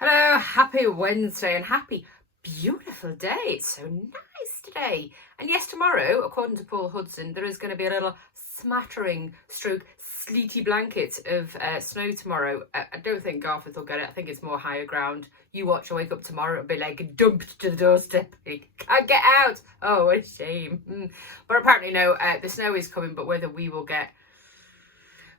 Hello, happy Wednesday and happy beautiful day. It's so nice today. And yes, tomorrow, according to Paul Hudson, there is going to be a little smattering stroke sleety blanket of snow tomorrow. I don't think Garforth will get it. I think it's more higher ground. You watch, I wake up tomorrow, it'll be like dumped to the doorstep. You can't get out. Oh, what a shame. But apparently, no, the snow is coming, but whether we will get...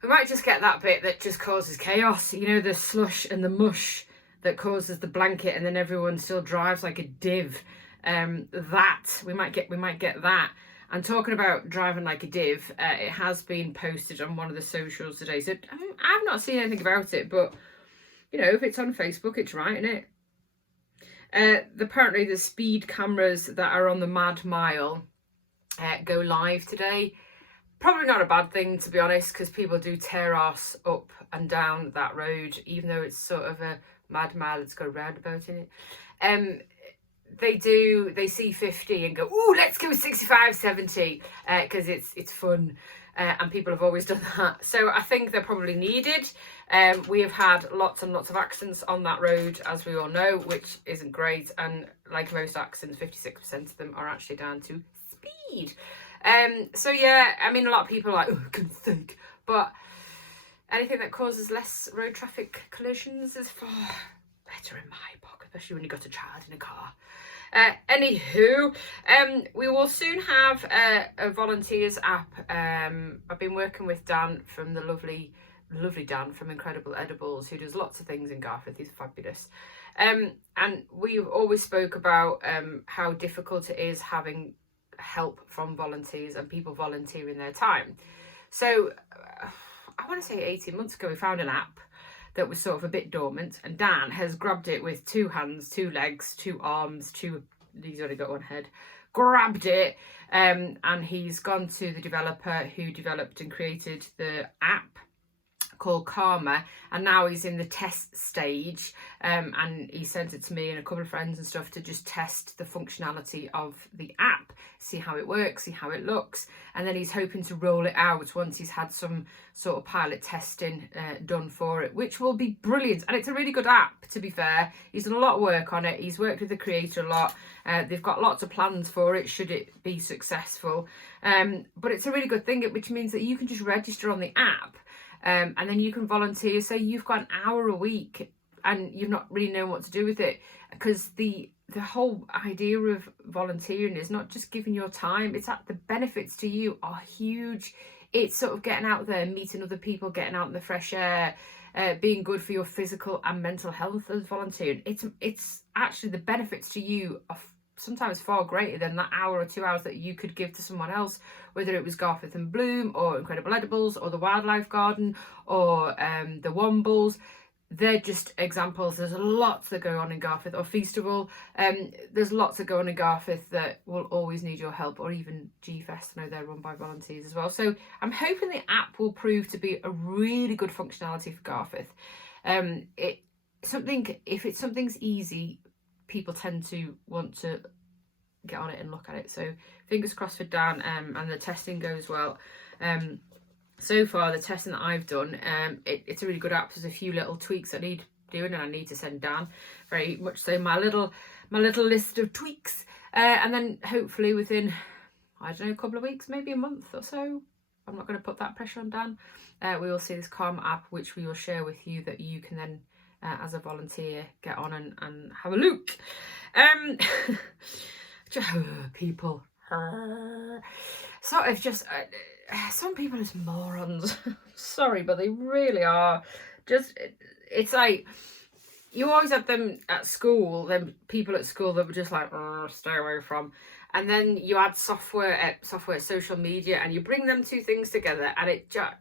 We might just get that bit that just causes chaos. You know, the slush and the mush that causes the blanket, and then everyone still drives like a div. That we might get that. And talking about driving like a div, it has been posted on one of the socials today. So I've not seen anything about it, but you know, if it's on Facebook, it's right, isn't it? Apparently, the speed cameras that are on the Mad Mile go live today. Probably not a bad thing, to be honest, because people do tear arse up and down that road, even though it's sort of a mad mile that's got a roundabout in it. They see 50 and go, ooh, let's go 65, 70, because it's fun. And people have always done that. So I think they're probably needed. We have had lots and lots of accidents on that road, as we all know, which isn't great. And like most accidents, 56% of them are actually down to speed. So yeah, I mean, a lot of people are like, oh, goodness sake, but anything that causes less road traffic collisions is far better in my book, especially when you've got a child in a car. Anywho, we will soon have a volunteers app. I've been working with Dan from the lovely Dan from Incredible Edibles, who does lots of things in Garforth. He's fabulous. And we've always spoke about how difficult it is having help from volunteers and people volunteering their time. So I want to say 18 months ago we found an app that was sort of a bit dormant, and Dan has grabbed it with 2 hands, 2 legs, 2 arms, he's only got 1 head, grabbed it, and he's gone to the developer who developed and created the app called Karma, and now he's in the test stage, and he sent it to me and a couple of friends and stuff to just test the functionality of the app, see how it works, see how it looks, and then he's hoping to roll it out once he's had some sort of pilot testing done for it, which will be brilliant. And it's a really good app, to be fair. He's done a lot of work on it. He's worked with the creator a lot. They've got lots of plans for it should it be successful, but it's a really good thing, which means that you can just register on the app. And then you can volunteer. So you've got an hour a week and you've not really known what to do with it, because the whole idea of volunteering is not just giving your time, it's that the benefits to you are huge. It's sort of getting out there, meeting other people, getting out in the fresh air, being good for your physical and mental health as volunteering. It's actually the benefits to you are sometimes far greater than that hour or 2 hours that you could give to someone else, whether it was Garforth and Bloom or Incredible Edibles or the Wildlife Garden or the Wombles. They're just examples. There's lots that go on in Garforth, or Feastival. There's lots that go on in Garforth that will always need your help, or even G-Fest. I know they're run by volunteers as well. So I'm hoping the app will prove to be a really good functionality for Garforth. If something's easy, people tend to want to get on it and look at it. So fingers crossed for Dan, and the testing goes well. So far, the testing that I've done, it's a really good app. There's a few little tweaks I need doing, and I need to send Dan, very much so, my little list of tweaks, and then hopefully within, I don't know, a couple of weeks, maybe a month or so, I'm not going to put that pressure on Dan, we will see this Karma app, which we will share with you, that you can then as a volunteer get on and have a look. People sort of just some people are morons. Sorry, but they really are. Just, it's like you always have them at school, them people at school that were just like, stay away from. And then you add software, social media, and you bring them 2 things together, and it just...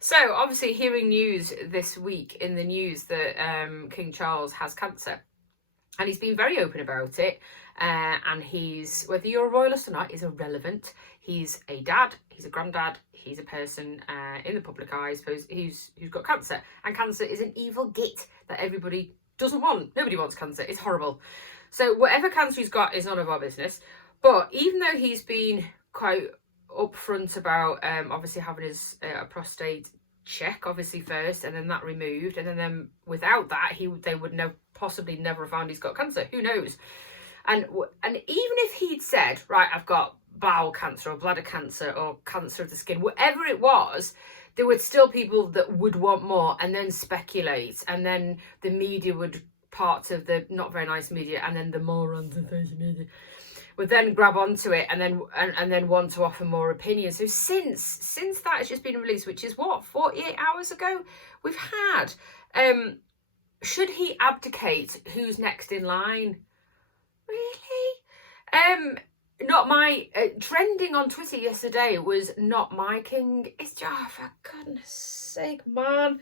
So obviously hearing news this week in the news that King Charles has cancer, and he's been very open about it, and he's, whether you're a royalist or not is irrelevant. He's a dad, he's a granddad, he's a person in the public eye, I suppose, who's got cancer, and cancer is an evil git that everybody doesn't want. Nobody wants cancer. It's horrible. So whatever cancer he's got is none of our business. But even though he's been quite upfront about obviously having his prostate check obviously first, and then that removed, and then without that they would possibly never have found he's got cancer. Who knows? And even if he'd said, right, I've got bowel cancer or bladder cancer or cancer of the skin, whatever it was, there were still people that would want more and then speculate, and then the media would, parts of the not very nice media, and then the morons of social media would then grab onto it and then want to offer more opinions. So since that has just been released, which is what, 48 hours ago, we've had, should he abdicate, who's next in line? Really? Not my trending on Twitter yesterday was not my king. It's just, oh, for goodness sake, man.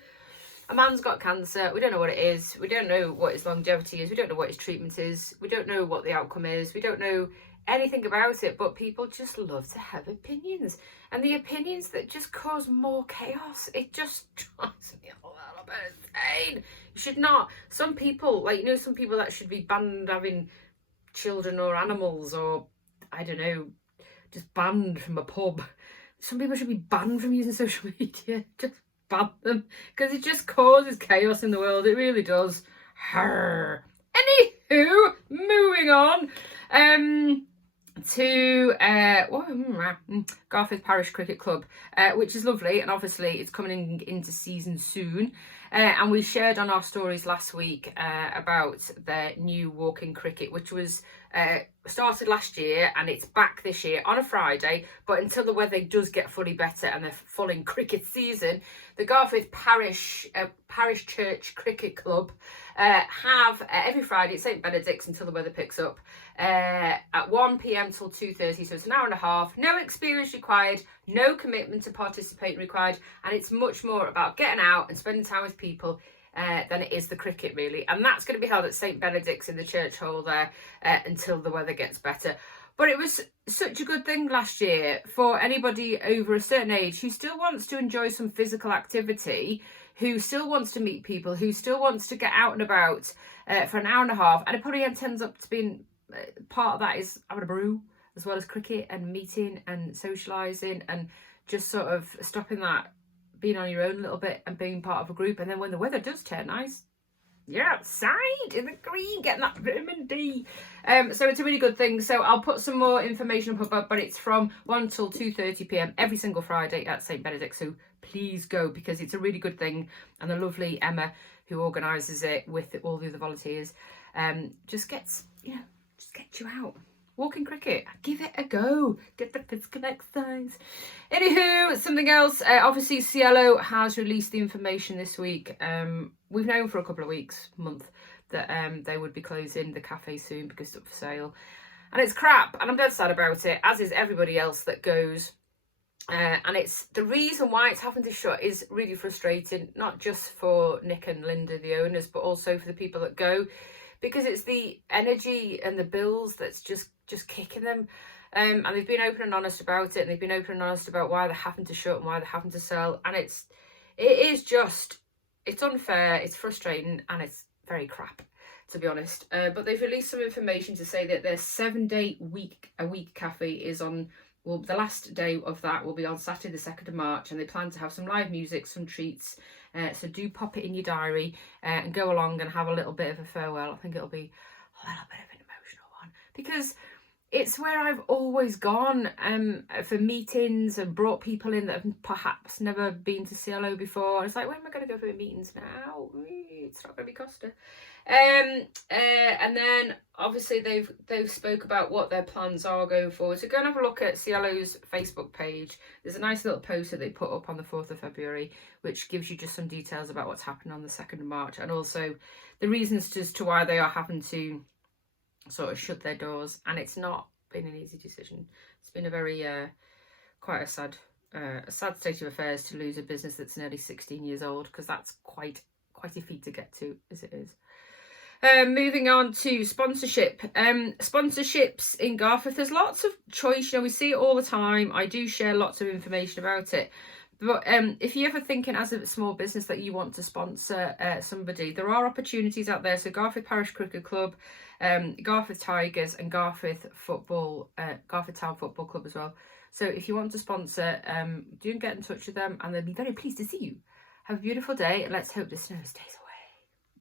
A man's got cancer. We don't know what it is. We don't know what his longevity is. We don't know what his treatment is. We don't know what the outcome is. We don't know anything about it, but people just love to have opinions, and the opinions that just cause more chaos, it just drives me a little bit insane. You should not, some people, like, some people that should be banned having children or animals, or I don't know, just banned from a pub. Some people should be banned from using social media. Just ban them, because it just causes chaos in the world. It really does. Anywho, moving on to Garforth Parish Cricket Club, which is lovely, and obviously it's coming into season soon. And we shared on our stories last week about their new walking cricket, which was started last year, and it's back this year on a Friday. But until the weather does get fully better and they're full in cricket season, the Garforth Parish Church Cricket Club have every Friday at St Benedict's until the weather picks up at 1 p.m. till 2:30. So it's an hour and a half. No experience required, no commitment to participate required, and it's much more about getting out and spending time with people than it is the cricket, really. And that's going to be held at St Benedict's in the church hall there until the weather gets better. But it was such a good thing last year for anybody over a certain age who still wants to enjoy some physical activity, who still wants to meet people, who still wants to get out and about for an hour and a half. And it probably ends up to being part of that is having a brew, as well as cricket and meeting and socialising, and just sort of stopping that, being on your own a little bit and being part of a group. And then when the weather does turn nice, you're outside in the green getting that vitamin D. So it's a really good thing. So I'll put some more information up above, but it's from 1 till 2:30 p.m. every single Friday at St Benedict's. So please go, because it's a really good thing. And the lovely Emma, who organises it with all the other volunteers, just gets you out. Walking cricket, give it a go. Get the physical exercise. Anywho, something else. Obviously, Cielo has released the information this week. We've known for a couple of weeks, month, that they would be closing the cafe soon because it's up for sale. And it's crap, and I'm dead sad about it, as is everybody else that goes. And it's the reason why it's having to shut is really frustrating, not just for Nick and Linda, the owners, but also for the people that go, because it's the energy and the bills that's just kicking them. And they've been open and honest about it, and they've been open and honest about why they're having to shut and why they're having to sell. And it's unfair, it's frustrating, and it's very crap, to be honest. But they've released some information to say that their 7-day a week cafe is on, well, the last day of that will be on Saturday the 2nd of March, and they plan to have some live music, some treats. So do pop it in your diary and go along and have a little bit of a farewell. I think it'll be a little bit of an emotional one, because it's where I've always gone for meetings and brought people in that have perhaps never been to CLO before. It's like, when am I going to go for meetings now? It's not going to be Costa. And then obviously they've spoke about what their plans are going forward. So go and have a look at CLO's Facebook page. There's a nice little post that they put up on the 4th of February, which gives you just some details about what's happening on the 2nd of March, and also the reasons as to why they are having to sort of shut their doors. And it's not been an easy decision. It's been a very quite a sad state of affairs to lose a business that's nearly 16 years old, because that's quite a feat to get to, as it is. Moving on to sponsorship. Sponsorships in Garforth, there's lots of choice. We see it all the time. I do share lots of information about it. But if you're ever thinking as a small business that you want to sponsor somebody, there are opportunities out there. So Garforth Parish Cricket Club, Garforth Tigers, and Garforth Town Football Club as well. So if you want to sponsor, do get in touch with them, and they'll be very pleased to see you. Have a beautiful day, and let's hope the snow stays away.